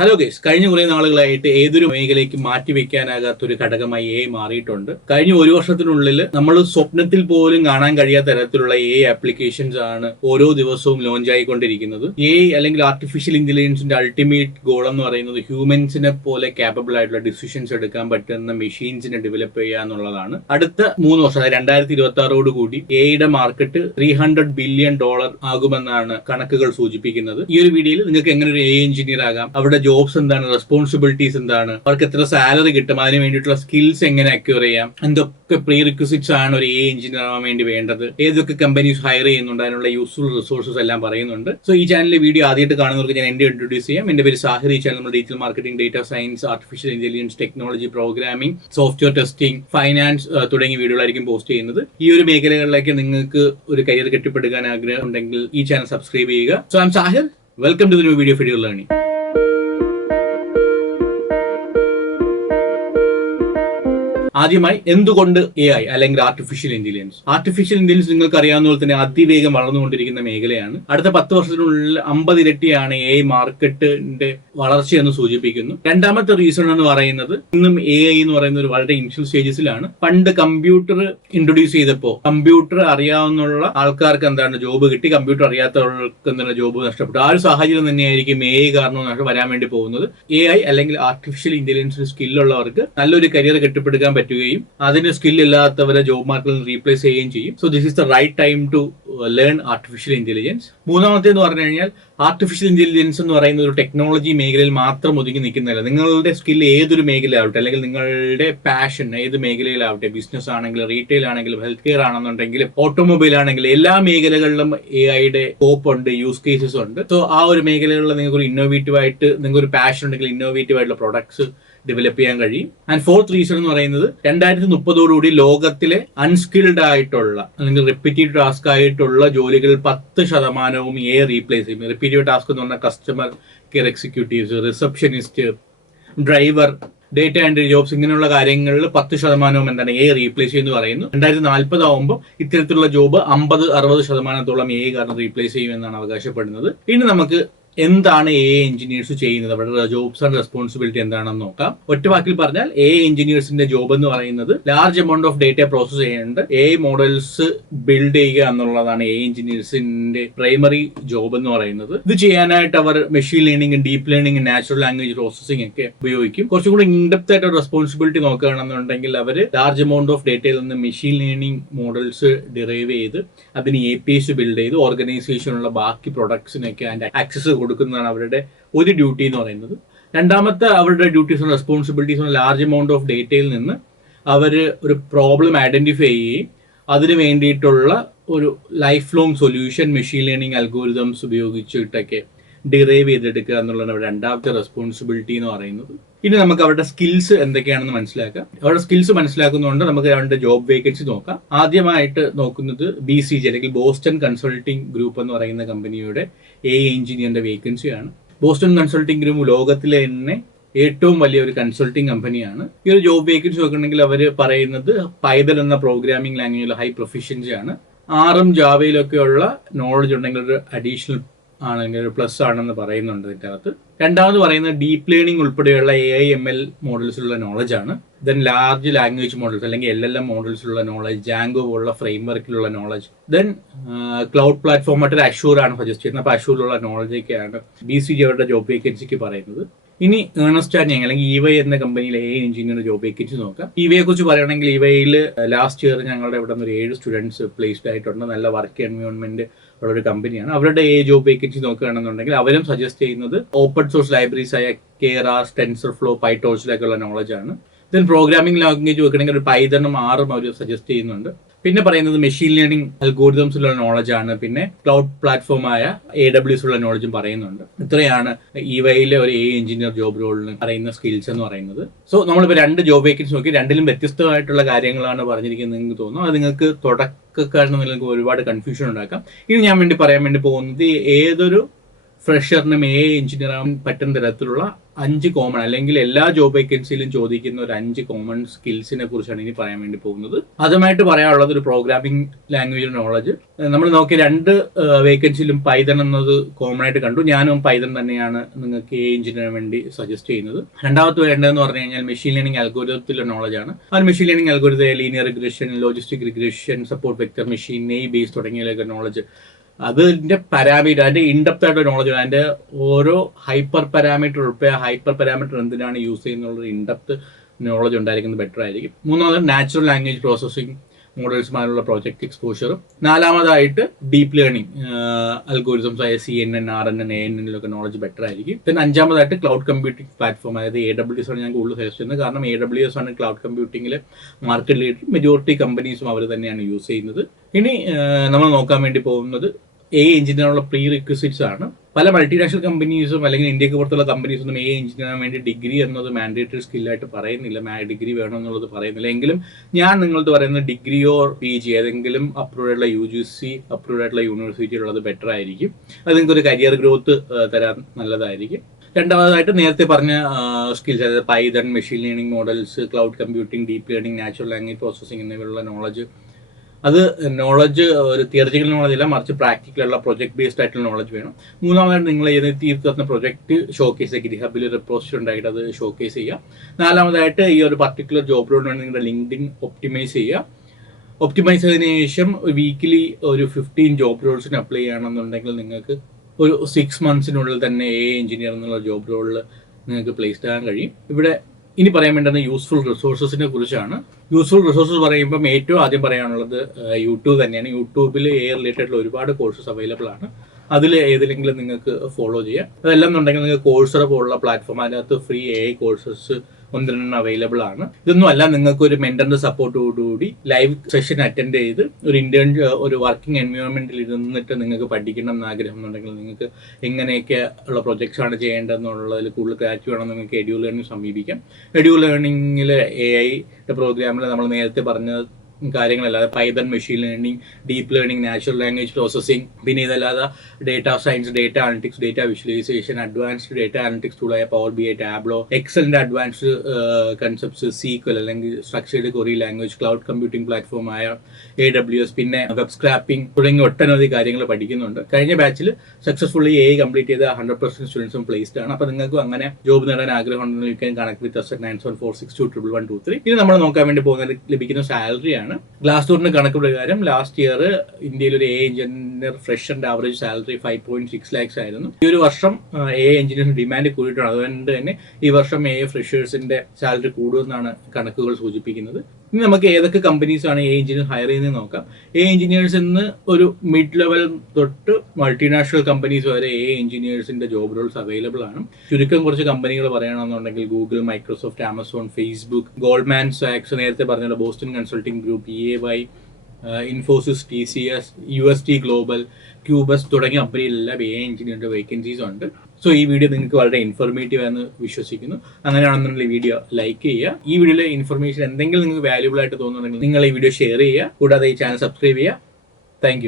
Hello guys, കഴിഞ്ഞ കുറേ നാളുകളായിട്ട് ഏതൊരു മേഖലയ്ക്ക് മാറ്റിവെക്കാനാകാത്ത ഒരു ഘടകമായി എ മാറിയിട്ടുണ്ട്. കഴിഞ്ഞ ഒരു വർഷത്തിനുള്ളിൽ നമ്മൾ സ്വപ്നത്തിൽ പോലും കാണാൻ കഴിയാത്ത തരത്തിലുള്ള ആപ്ലിക്കേഷൻസ് ആണ് ഓരോ ദിവസവും ലോഞ്ച് ആയിക്കൊണ്ടിരിക്കുന്നത്. അല്ലെങ്കിൽ ആർട്ടിഫിഷ്യൽ ഇന്റലിജൻസിന്റെ അൾട്ടിമേറ്റ് ഗോൾ എന്ന് പറയുന്നത് ഹ്യൂമൻസിനെ പോലെ കാപ്പബിൾ ആയിട്ടുള്ള ഡിസിഷൻസ് എടുക്കാൻ പറ്റുന്ന മെഷീൻസിനെ ഡെവലപ്പ് ചെയ്യുക എന്നുള്ളതാണ്. അടുത്ത 3 വർഷം 2026 കൂടി എയുടെ മാർക്കറ്റ് $300 ബില്യൺ ആകുമെന്നാണ് കണക്കുകൾ സൂചിപ്പിക്കുന്നത്. ഈ ഒരു വീഡിയോയിൽ നിങ്ങൾക്ക് എങ്ങനെ ഒരു എഞ്ചിനീയർ ആകാം, അവരുടെ ജോബ്സ് എന്താണ്, റെസ്പോൺസിബിലിറ്റീസ് എന്താണ്, അവർക്ക് എത്ര സാലറി കിട്ടും, അതിന് വേണ്ടിയിട്ടുള്ള സ്കിൽസ് എങ്ങനെ അക്വയർ ചെയ്യാം, എന്തൊക്കെ പ്രീ റിക്വസിറ്റ്സ് ആണ് ഒരു എഞ്ചിനീയർ ആവാൻ വേണ്ടി വേണ്ടത്, ഏതൊക്കെ കമ്പനീസ് ഹയർ ചെയ്യുന്നുണ്ട്, അതിനുള്ള യൂസ്ഫുൾ റിസോഴ്സസ് എല്ലാം പറയുന്നുണ്ട്. സോ ഈ ചാനലിലെ വീഡിയോ ആദ്യമായിട്ട് കാണുന്നവർക്ക് ഞാൻ എന്റെ ഇൻട്രൊഡ്യൂസ് ചെയ്യാം. എന്റെ പേര് സാഹിർ. ഈ ചാനൽ നമ്മൾ digital marketing, data science, artificial intelligence, technology, programming, software testing, finance തുടങ്ങിയ വീഡിയോകളായിരിക്കും പോസ്റ്റ് ചെയ്യുന്നത്. ഈ ഒരു മേഖലകളിലേക്ക് നിങ്ങൾക്ക് ഒരു കരിയർ കെട്ടിപ്പടുക്കാൻ ആഗ്രഹം ഉണ്ടെങ്കിൽ ഈ ചാനൽ സബ്സ്ക്രൈബ് ചെയ്യുക. So I'm Sahir. Welcome to the new video ഫിഡിയോ ലേണിംഗ്. ആദ്യമായി എന്തുകൊണ്ട് AI അല്ലെങ്കിൽ ആർട്ടിഫിഷ്യൽ ഇന്റലിജൻസ്? ആർട്ടിഫിഷ്യൽ ഇന്റലിജൻസ് നിങ്ങൾക്ക് അറിയാവുന്ന പോലെ തന്നെ അതിവേഗം വളർന്നുകൊണ്ടിരിക്കുന്ന മേഖലയാണ്. അടുത്ത 10 വർഷത്തിനുള്ളിൽ 50 ഇരട്ടിയാണ് AI മാർക്കറ്റിന്റെ വളർച്ചയെന്ന് സൂചിപ്പിക്കുന്നു. രണ്ടാമത്തെ റീസൺ എന്ന് പറയുന്നത് ഇന്നും AI എന്ന് പറയുന്ന ഒരു വളരെ ഇനിഷ്യൽ സ്റ്റേജസിലാണ്. പണ്ട് കമ്പ്യൂട്ടർ ഇൻട്രൊഡ്യൂസ് ചെയ്തപ്പോൾ കമ്പ്യൂട്ടർ അറിയാവുന്ന ആൾക്കാർക്ക് എന്താണ് ജോബ് കിട്ടി, കമ്പ്യൂട്ടർ അറിയാത്തവർക്ക് എന്താണ് ജോബ് നഷ്ടപ്പെട്ടു. ആ ഒരു സാഹചര്യം തന്നെയായിരിക്കും AI കാരണം വരാൻ വേണ്ടി പോകുന്നത്. AI അല്ലെങ്കിൽ ആർട്ടിഫിഷ്യൽ ഇന്റലിജൻസിന് സ്കില്ലുള്ളവർക്ക് നല്ലൊരു കരിയർ കെട്ടിപ്പടുക്കാൻ പറ്റുകയും അതിന് സ്കിൽ ഇല്ലാത്തവരെ ജോബ് മാർക്കറ്റിൽ റീപ്ലേസ് ചെയ്യുകയും ചെയ്യും. So this is the right time to learn artificial intelligence. മൂന്നാമത്തെ എന്ന് പറഞ്ഞു കഴിഞ്ഞാൽ ആർട്ടിഫിഷ്യൽ ഇന്റലിജൻസ് എന്ന് പറയുന്ന ഒരു ടെക്നോളജി മേഖലയിൽ മാത്രം ഒതുങ്ങി നിൽക്കുന്നില്ല. നിങ്ങളുടെ സ്കിൽ ഏതൊരു മേഖലയാവട്ടെ, അല്ലെങ്കിൽ നിങ്ങളുടെ പാഷൻ ഏത് മേഖലയിലാവട്ടെ, ബിസിനസ് ആണെങ്കിലും, റീറ്റെയിൽ ആണെങ്കിലും, ഹെൽത്ത് കെയർ ആണെന്നുണ്ടെങ്കിലും, ഓട്ടോമൊബൈൽ ആണെങ്കിലും, എല്ലാ മേഖലകളിലും AI സ്കോപ്പ് ഉണ്ട്, യൂസ് കേസസ് ഉണ്ട്. സോ ആ ഒരു മേഖലകളിൽ നിങ്ങൾക്ക് ഒരു ഇന്നോവേറ്റീവ് ആയിട്ട്, നിങ്ങൾക്ക് ഒരു പാഷൻ ഉണ്ടെങ്കിൽ ഇന്നോവേറ്റീവ് ആയിട്ടുള്ള പ്രൊഡക്ട്സ് ഡെവലപ്പ് ചെയ്യാൻ കഴിയും. ആൻഡ് ഫോർത്ത് റീസൺ എന്ന് പറയുന്നത് 2030 ലോകത്തിലെ അൺസ്കിൽഡ് ആയിട്ടുള്ള അല്ലെങ്കിൽ റിപ്പീറ്റീവ് ടാസ്ക് ആയിട്ടുള്ള ജോലികൾ 10% AI റീപ്ലേസ് ചെയ്യും. റിപ്പീറ്റീവ് ടാസ്ക് എന്ന് പറഞ്ഞാൽ customer care executives, receptionist, driver, data entry jobs, ഇങ്ങനെയുള്ള കാര്യങ്ങളിൽ 10% എന്താണ് AI റീപ്ലേസ് ചെയ്യുമെന്ന് പറയുന്നു. 2040 ആകുമ്പോൾ ഇത്തരത്തിലുള്ള ജോബ് 50-60% AI കാരണം റീപ്ലേസ് ചെയ്യുമെന്നാണ് അവകാശപ്പെടുന്നത്. ഇനി നമുക്ക് എന്താണ് AI എഞ്ചിനീയേഴ്സ് ചെയ്യുന്നത്, അവരുടെ ജോബ്സ് ആൻഡ് റെസ്പോൺസിബിലിറ്റി എന്താണെന്ന് നോക്കാം. ഒറ്റ വാക്കിൽ പറഞ്ഞാൽ AI എഞ്ചിനീയേഴ്സിന്റെ ജോബ് എന്ന് പറയുന്നത് large amount of data process ചെയ്യുന്നുണ്ട്, AI മോഡൽസ് ബിൽഡ് ചെയ്യുക എന്നുള്ളതാണ് AI എഞ്ചിനീയേഴ്സിന്റെ പ്രൈമറി ജോബ് എന്ന് പറയുന്നത്. ഇത് ചെയ്യാനായിട്ട് അവർ machine learning, deep learning, natural language processing ഒക്കെ ഉപയോഗിക്കും. കുറച്ചും കൂടി ഇൻഡെപ്ത് ആയിട്ട് റെസ്പോൺസിബിലിറ്റി നോക്കുകയാണെന്നുണ്ടെങ്കിൽ അവർ ലാർജ് എമൗണ്ട് ഓഫ് ഡേറ്റയിൽ നിന്ന് മെഷീൻ ലേണിംഗ് മോഡൽസ് ഡിറൈവ് ചെയ്ത് അതിന് APIs ബിൽഡ് ചെയ്ത് ഓർഗനൈസേഷനുള്ള ബാക്കി പ്രൊഡക്ട്സിനൊക്കെ അതിന്റെ ആക്സസ് കൊടുക്കുന്നതാണ് അവരുടെ ഒരു ഡ്യൂട്ടി എന്ന് പറയുന്നത്. രണ്ടാമത്തെ അവരുടെ duties and responsibilities large amount of ഡേറ്റയിൽ നിന്ന് അവർ ഒരു പ്രോബ്ലം ഐഡന്റിഫൈ ചെയ്യുകയും അതിന് വേണ്ടിയിട്ടുള്ള ഒരു life long solution machine learning algorithms ഉപയോഗിച്ചിട്ടൊക്കെ ഡിറൈവ് ചെയ്തെടുക്കുക എന്നുള്ളതാണ് അവരുടെ രണ്ടാമത്തെ റെസ്പോൺസിബിലിറ്റി എന്ന് പറയുന്നത്. ഇനി നമുക്ക് അവരുടെ സ്കിൽസ് എന്തൊക്കെയാണെന്ന് മനസ്സിലാക്കാം. അവരുടെ സ്കിൽസ് മനസ്സിലാക്കുന്നതുകൊണ്ട് നമുക്ക് രണ്ട് ജോബ് വേക്കൻസി നോക്കാം. ആദ്യമായിട്ട് നോക്കുന്നത് BCG അല്ലെങ്കിൽ ബോസ്റ്റൺ കൺസൾട്ടിംഗ് ഗ്രൂപ്പ് എന്ന് പറയുന്ന കമ്പനിയുടെ AI എഞ്ചിനീയറിന്റെ വേക്കൻസിയാണ്. ബോസ്റ്റൺ കൺസൾട്ടിംഗ് ഗ്രൂപ്പ് ലോകത്തിലെ തന്നെ ഏറ്റവും വലിയ ഒരു കൺസൾട്ടിംഗ് കമ്പനിയാണ്. ഈ ഒരു ജോബ് വേക്കൻസി നോക്കുകയാണെങ്കിൽ അവർ പറയുന്നത് പൈതൽ എന്ന പ്രോഗ്രാമിംഗ് ലാംഗ്വേജിൽ ഹൈ പ്രൊഫിഷ്യൻസി ആണ്. ജാവയിലൊക്കെയുള്ള നോളജ് ഉണ്ടെങ്കിൽ ഒരു അഡീഷണൽ ആണെങ്കിൽ ഒരു പ്ലസ് ആണെന്ന് പറയുന്നുണ്ട് ഇതിൻ്റെ അകത്ത്. രണ്ടാമത് പറയുന്നത് ഡീപ്പ് ലേണിംഗ് ഉൾപ്പെടെയുള്ള AI ML മോഡൽസിലുള്ള നോളജ് ആണ്. ദെൻ ലാർജ് ലാംഗ്വേജ് മോഡൽസ് അല്ലെങ്കിൽ LLM മോഡൽസിലുള്ള നോളജ്, ജാങ്കോ പോലുള്ള ഫ്രെയിംവർക്കിലുള്ള നോളജ്, ദെൻ ക്ലൗഡ് പ്ലാറ്റ്ഫോം ആയിട്ട് അഷൂർ ആണ് സജസ്റ്റ് ചെയ്യുന്നത്. അപ്പോൾ അഷൂറിലുള്ള നോളജൊക്കെയാണ് BCG അവരുടെ ജോബ് വേക്കൻസിക്ക് പറയുന്നത്. ഇനി ഏണസ്റ്റ് ആൻഡ് യങ് അല്ലെങ്കിൽ EY എന്ന കമ്പനിയിൽ AI എഞ്ചിനീയർ ജോബ് വേക്കൻസി നോക്കാം. EY കുറിച്ച് പറയുകയാണെങ്കിൽ EYയിൽ ലാസ്റ്റ് ഇയർ ഞങ്ങളുടെ ഇവിടെ നിന്ന് ഒരു 7 സ്റ്റുഡൻസ് പ്ലേസ്ഡ് ആയിട്ടുണ്ട്. നല്ല വർക്ക് എൻവയോൺമെന്റ് ഉള്ള ഒരു കമ്പനിയാണ്. അവരുടെ AI ജോബ് വേക്കൻസി നോക്കുകയാണെന്നുണ്ടെങ്കിൽ അവരും സജസ്റ്റ് ചെയ്യുന്നത് ഓപ്പൺ സോഴ്സ് ലൈബ്രറീസ് ആയ Keras, TensorFlow, PyTorchലൊക്കെയുള്ള നോളജ് ആണ്. ദെൻ പ്രോഗ്രാമിംഗ് ലാംഗ്വേജ് വെക്കണമെങ്കിൽ ഒരു പൈതണും R അവർ സജസ്റ്റ് ചെയ്യുന്നുണ്ട്. പിന്നെ പറയുന്നത് മെഷീൻ ലേണിംഗ് അൽഗോരിതംസ് ഉള്ള നോളജ് ആണ്. പിന്നെ ക്ലൗഡ് പ്ലാറ്റ്ഫോം ആയ AWS ഉള്ള നോളജും പറയുന്നുണ്ട്. ഇത്രയാണ് EYയിലെ ഒരു AI എഞ്ചിനീയർ ജോബ് റോളിന് പറയുന്ന സ്കിൽസ് എന്ന് പറയുന്നത്. സോ നമ്മളിപ്പോൾ 2 ജോബ് വേക്കൻസി നോക്കി, രണ്ടിലും വ്യത്യസ്തമായിട്ടുള്ള കാര്യങ്ങളാണ് പറഞ്ഞിരിക്കുന്നത് നിങ്ങൾക്ക് തോന്നുന്നു. അത് നിങ്ങൾക്ക് തുടക്കക്കാരെന്ന് നിങ്ങൾക്ക് ഒരുപാട് കൺഫ്യൂഷൻ ഉണ്ടാക്കാം. ഇനി ഞാൻ പറയാൻ വേണ്ടി പോകുന്നത് ഏതൊരു ഫ്രഷറിനും എഞ്ചിനീയർ ആവാൻ പറ്റുന്ന തരത്തിലുള്ള 5 കോമൺ, അല്ലെങ്കിൽ എല്ലാ ജോബ് വേക്കൻസിയിലും ചോദിക്കുന്ന ഒരു 5 കോമൺ സ്കിൽസിനെ കുറിച്ചാണ് ഇനി പറയാൻ വേണ്ടി പോകുന്നത്. അതുമായിട്ട് പറയാനുള്ളത് ഒരു പ്രോഗ്രാമിംഗ് ലാംഗ്വേജ് നോളജ്. നമ്മൾ നോക്കിയ 2 വേക്കൻസിയിലും പൈതൺ എന്നത് കോമൺ ആയിട്ട് കണ്ടു. ഞാനും പൈതൺ തന്നെയാണ് നിങ്ങൾക്ക് എഞ്ചിനീയറിന് വേണ്ടി സജസ്റ്റ് ചെയ്യുന്നത്. രണ്ടാമത്തെ വേണ്ടതെന്ന് പറഞ്ഞു കഴിഞ്ഞാൽ മെഷീൻ ലേണിംഗ് അൽഗോരിതത്തിലുള്ള നോളജാണ്. ആ machine learning algorithm, linear regression, logistic regression, support vector machine, naive Bayes തുടങ്ങിയ നോളജ്, അതിന്റെ പാരാമീറ്റർ, അതിന്റെ ഇൻഡെപ്ത് ആയിട്ട് നോളജ്, അതിന്റെ ഓരോ ഹൈപ്പർ പാരാമീറ്റർ ഉൾപ്പെടെ ഹൈപ്പർ പാരാമീറ്റർ എന്തിനാണ് യൂസ് ചെയ്യുന്നുള്ള ഇൻഡെപ്ത് നോളജ് ഉണ്ടായിരിക്കുന്നത് ബെറ്റർ ആയിരിക്കും. മൂന്നാമത് നാച്ചുറൽ ലാംഗ്വേജ് പ്രോസസ്സിംഗ് മോഡൽസുമായുള്ള പ്രോജക്റ്റ് എക്സ്പോഷറും. നാലാമതായിട്ട് ഡീപ്പ് ലേണിംഗ് അൽഗോരിതംസ് ആയ CNN, RNN, ANN നോളജ് ബെറ്റർ ആയിരിക്കും. പിന്നെ അഞ്ചാമതായിട്ട് ക്ലൗഡ് കമ്പ്യൂട്ടിംഗ് പ്ലാറ്റ്ഫോം, അതായത് AWS ആണ് ഞാൻ കൂടുതൽ സജസ്റ്റ് ചെയ്യുന്നത്. കാരണം AWS ആണ് ക്ലൗഡ് കമ്പ്യൂട്ടിംഗിൽ മാർക്കറ്റ് ലീഡർ. മെജോറിറ്റി കമ്പനീസും അവർ തന്നെയാണ് യൂസ് ചെയ്യുന്നത്. ഇനി നമ്മൾ നോക്കാൻ വേണ്ടി പോകുന്നത് എഞ്ചിനീയറുള്ള പ്രീ റിക്വിസിറ്റ്സ് ആണ്. പല മൾട്ടിനാഷണൽ കമ്പനീസും അല്ലെങ്കിൽ ഇന്ത്യക്ക് പുറത്തുള്ള കമ്പനീസൊന്നും എഞ്ചിനീയറിന് വേണ്ടി ഡിഗ്രി എന്നത് മാൻഡേറ്ററി സ്കില്ലായിട്ട് പറയുന്നില്ല, ഡിഗ്രി വേണം എന്നുള്ളത് പറയുന്നില്ല. എങ്കിലും ഞാൻ നിങ്ങളത് പറയുന്നത് ഡിഗ്രിയോ PG ഏതെങ്കിലും അപ്രൂവ്ഡ് ആയിട്ടുള്ള UGC അപ്രൂവ്ഡ് ആയിട്ടുള്ള യൂണിവേഴ്സിറ്റിയിലുള്ളത് ബെറ്റർ ആയിരിക്കും. അത് നിങ്ങൾക്കൊരു കരിയർ ഗ്രോത്ത് തരാൻ നല്ലതായിരിക്കും. രണ്ടാമതായിട്ട് നേരത്തെ പറഞ്ഞ സ്കിൽസ്, അതായത് Python, machine learning models, cloud computing, deep learning, natural language processing എന്നിവയുള്ള നോളജ്. അത് നോളജ് ഒരു തിയറിറ്റിക്കൽ നോളജ് അല്ല, മറിച്ച് പ്രാക്ടിക്കലുള്ള പ്രൊജക്ട് ബേസ്ഡ് ആയിട്ടുള്ള നോളജ് വേണം. മൂന്നാമതായിട്ട് നിങ്ങൾ തീർത്തുന്ന പ്രൊജക്ട് ഷോക്കേസ് ചെയ്യുക, GitHubൽ റിപ്പോസിറ്ററി ഉണ്ടായിട്ട് അത് ഷോക്കേസ് ചെയ്യുക. നാലാമതായിട്ട് ഈ ഒരു പർട്ടിക്കുലർ ജോബ് റോളിന് വേണ്ടി നിങ്ങളുടെ ലിങ്ക്ഡിൻ ഒപ്റ്റിമൈസ് ചെയ്യുക. ഒപ്റ്റിമൈസ് ചെയ്തതിനു ശേഷം വീക്കിലി ഒരു 15 ജോബ് റോൾസിന് അപ്ലൈ ചെയ്യണമെന്നുണ്ടെങ്കിൽ നിങ്ങൾക്ക് ഒരു 6 monthsനുള്ളിൽ തന്നെ എഞ്ചിനീയർ എന്നുള്ള ജോബ് റോളിൽ നിങ്ങൾക്ക് പ്ലേസ്ഡ് ആകാൻ കഴിയും. ഇവിടെ ഇനി പറയാൻ വേണ്ടുന്ന യൂസ്ഫുൾ റിസോഴ്സസിനെ കുറിച്ചാണ്. യൂസ്ഫുൾ റിസോഴ്സസ് പറയുമ്പം ഏറ്റവും ആദ്യം പറയാനുള്ളത് യൂട്യൂബ് തന്നെയാണ്. യൂട്യൂബിൽ റിലേറ്റഡ് ഒരുപാട് കോഴ്സസ് അവൈലബിൾ ആണ്. അതിൽ ഏതെങ്കിലും നിങ്ങൾക്ക് ഫോളോ ചെയ്യാം. അതെല്ലാം എന്നുണ്ടെങ്കിൽ നിങ്ങൾക്ക് കോഴ്സറ പോലുള്ള പ്ലാറ്റ്ഫോം, അതിനകത്ത് ഫ്രീ കോഴ്സസ് 1-2 അവൈലബിൾ ആണ്. ഇതൊന്നും അല്ല, നിങ്ങൾക്ക് ഒരു മെന്ററിന്റെ സപ്പോർട്ടോടുകൂടി ലൈവ് സെഷൻ അറ്റൻഡ് ചെയ്ത് ഒരു വർക്കിംഗ് എൻവയോൺമെന്റിൽ ഇരുന്നിട്ട് നിങ്ങൾക്ക് പഠിക്കണം എന്ന് ആഗ്രഹം എന്നുണ്ടെങ്കിൽ, നിങ്ങൾക്ക് എങ്ങനെയൊക്കെ ഉള്ള പ്രൊജക്ട്സ് ആണ് ചെയ്യേണ്ടതെന്നുള്ളതിൽ കൂടുതൽ ക്ലാരിറ്റി വേണം, നിങ്ങൾക്ക് എഡ്യൂ ലേണിംഗ് സമീപിക്കാം. എഡ്യൂ ലേണിംഗിൽ AI പ്രോഗ്രാമിൽ നമ്മൾ നേരത്തെ പറഞ്ഞ കാര്യങ്ങളല്ലാതെ Python, machine learning, deep learning, natural language processing, പിന്നെ ഇതല്ലാതെ data science, data analytics, data visualisation, advanced data analytics ടൂളായ പവർ BI, ടാബ്ലോ, എക്സലിന്റെ അഡ്വാൻസ്ഡ് കൺസെപ്റ്റ്സ്, SQL അല്ലെങ്കിൽ structured query language, cloud computing പ്ലാറ്റ്ഫോമായ AWS, പിന്നെ വെബ് സ്ക്രാപ്പിംഗ് തുടങ്ങിയ ഒട്ടനവധി കാര്യങ്ങൾ പഠിക്കുന്നുണ്ട്. കഴിഞ്ഞ ബാച്ചിൽ സക്സസ്ഫുള്ളി AI കംപ്ലീറ്റ് ചെയ്ത 100% സ്റ്റുഡൻസും പ്ലേസ്ഡ് ആണ്. അപ്പോൾ നിങ്ങൾക്കും അങ്ങനെ ജോബ് നേടാൻ ആഗ്രഹം ഉണ്ടെങ്കിൽ you can connect with us at 9746211123. ഇത് നമ്മൾ നോക്കാൻ വേണ്ടി പോകുന്നത് ലഭിക്കുന്ന സാലറിയാണ്. ഗ്ലാസ് ഡോറിന്റെ കണക്ക് പ്രകാരം ലാസ്റ്റ് ഇയർ ഇന്ത്യയിൽ ഒരു എഞ്ചിനീയർ ഫ്രഷറിന്റെ ആവറേജ് സാലറി 5.6 lakhs ആയിരുന്നു. ഈ ഒരു വർഷം എഞ്ചിനീയറിന് ഡിമാൻഡ് കൂടിയിട്ടാണ്. അതുകൊണ്ട് തന്നെ ഈ വർഷം ഫ്രഷേഴ്സിന്റെ സാലറി കൂടുമെന്നാണ് കണക്കുകൾ സൂചിപ്പിക്കുന്നത്. ഇനി നമുക്ക് ഏതൊക്കെ കമ്പനീസ് ആണ് എഞ്ചിനീയർ ഹയർ ചെയ്യുന്നത് നോക്കാം. എഞ്ചിനീയേഴ്സ് ഇന്ന് ഒരു മിഡ് ലെവൽ തൊട്ട് മൾട്ടിനാഷണൽ കമ്പനീസ് വരെ എഞ്ചിനീയേഴ്സിന്റെ ജോബ് റോൾസ് അവൈലബിൾ ആണ്. ചുരുക്കം കുറച്ച് കമ്പനികൾ പറയുകയാണെന്നുണ്ടെങ്കിൽ Google, Microsoft, Amazon, Facebook, Goldman സാക്സ്, നേരത്തെ പറഞ്ഞ Boston Consulting Group, EY, Infosys, TCS, UST global, ക്യൂബസ് തുടങ്ങിയ കമ്പനിയിലെല്ലാം എഞ്ചിനീയറിന്റെ വേക്കൻസീസ് ഉണ്ട്. സോ ഈ വീഡിയോ നിങ്ങൾക്ക് വളരെ ഇൻഫോർമേറ്റീവ് ആണെന്ന് വിശ്വസിക്കുന്നു. അങ്ങനെയാണെന്നുണ്ടെങ്കിൽ ഈ വീഡിയോ ലൈക്ക് ചെയ്യുക. ഈ വീഡിയോയിലെ ഇൻഫർമേഷൻ എന്തെങ്കിലും നിങ്ങൾക്ക് വാല്യൂബിൾ ആയിട്ട് തോന്നുന്നുണ്ടെങ്കിൽ നിങ്ങൾ ഈ വീഡിയോ ഷെയർ ചെയ്യുക. കൂടാതെ ഈ ചാനൽ സബ്സ്ക്രൈബ് ചെയ്യുക. താങ്ക്